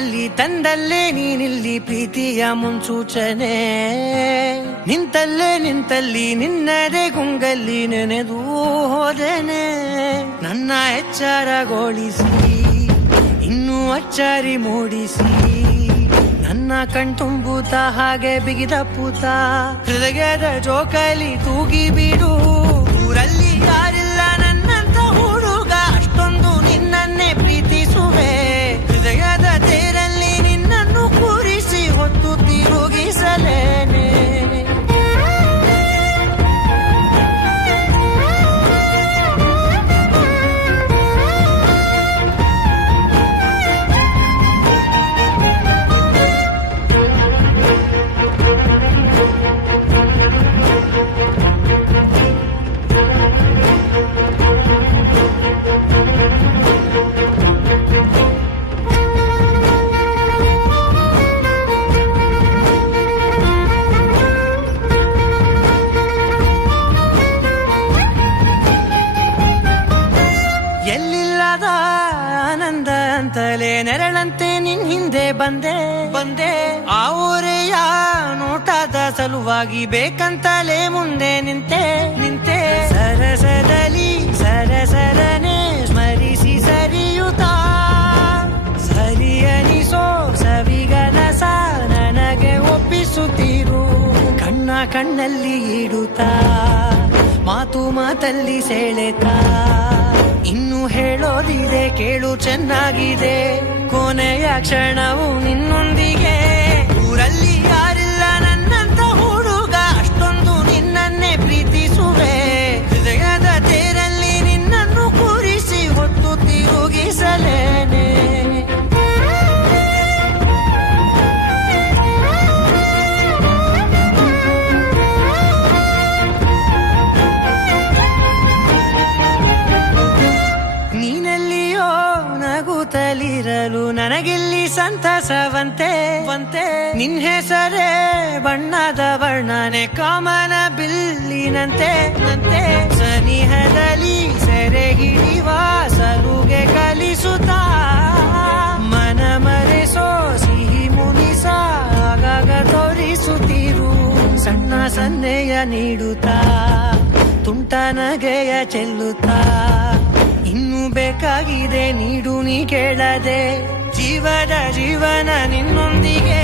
ಬಾಳಿನಲ್ಲಿ ತಂದಲ್ಲೇ ನೀನಿಲ್ಲಿ ಪ್ರೀತಿಯ ಮುನ್ಸೂಚನೆ. ನಿಂತಲ್ಲಿ ನಿನ್ನದೇ ಗುಂಗಲ್ಲಿ ನೆನೆದು ಹೋದೆನೆ. ನನ್ನ ಎಚ್ಚರಗೊಳಿಸಿ ಇನ್ನೂ ಅಚ್ಚರಿ ಮೂಡಿಸಿ, ನನ್ನ ಕಣ್ತುಂಬುತ್ತ ಹಾಗೆ ಬಿಗಿದ ಪೂತ ಹೃದಯದ ಜೋಕಾಲಿ ತೂಗಿ ಬಿಡು. ಊರಲ್ಲಿ ಯಾರಿಲ್ಲ ನನ್ನಂತ ಹುಡುಗ, ಅಷ್ಟೊಂದು ನಿನ್ನನ್ನೇ ಪ್ರೀತಿಸುವೆ. ಹೃದಯದ ತೇರಲ್ಲಿ ನಿನ್ನನ್ನು ಕೂರಿಸಿ ಹೊತ್ತು ತಿರುಗಿಸಲೇನೆ. ಎಲ್ಲಿಲ್ಲದ ಆನಂದ ಅಂತಲೇ ನೆರಳಂತೆ ನಿನ್ ಹಿಂದೆ ಬಂದೆ. ಆ ಊರೆಯ ನೋಟದ ಸಲುವಾಗಿ ಬೇಕಂತಲೇ ಮುಂದೆ ನಿಂತೆ. ಸರಸದಲ್ಲಿ ಸರಸರನೆ ಸ್ಮರಿಸಿ ಸರಿಯುತ್ತಾ, ಸರಿಯನಿಸೋ ಸವಿಗನಸ ನನಗೆ ಒಪ್ಪಿಸುತ್ತೀರು. ಕಣ್ಣಲ್ಲಿ ಇಡುತ್ತಾ, ಮಾತಲ್ಲಿ ಸೆಳೆತಾ, ಇನ್ನು ಹೇಳೋದಿದೆ ಕೇಳು ಚೆನ್ನಾಗಿದೆ. ಕೊನೆಯ ಕ್ಷಣವು ನಿನ್ನೊಂದಿಗೆ. ಊರಲ್ಲಿ ಯಾರಿಲ್ಲ ನನ್ನಂತ ಹುಡುಗ, ಅಷ್ಟೊಂದು ನಿನ್ನನ್ನೇ ಪ್ರೀತಿಸುವೆ. ಹೃದಯದ ತೇರಲ್ಲಿ ನಿನ್ನನ್ನು ಕೂರಿಸಿ ಹೊತ್ತು ತಿರುಗಿಸಲೇನೆ. ನಗುತ್ತಲಿರಲು ನನಗಿಲ್ಲಿ ಸಂತಸವಂತೆ. ನಿನ್ ಹೆಸರೇ ಬಣ್ಣದ ವರ್ಣನೆ ಕಾಮನ ಬಿಲ್ಲಿನಂತೆ. ಸನಿಹದಲ್ಲಿ ಸೆರೆ ಹಿಡಿವ ಸಲುಗೆ ಕಲಿಸುತ್ತಾ, ಮನ ಮರೆಸೋ ಸಿಹಿ ಮುನಿಸ ಆಗಾಗ ತೋರಿಸುತ್ತೀರು. ಸಣ್ಣ ಸನ್ನೆಯ ನೀಡುತ್ತಾ, ತುಂಟ ನಗೆಯ ಚೆಲ್ಲುತ್ತಾ, ಇನ್ನು ಬೇಕಾಗಿದೆ ನೀಡು ನೀ ಕೇಳದೆ. ಜೀವನ ನಿನ್ನೊಂದಿಗೆ.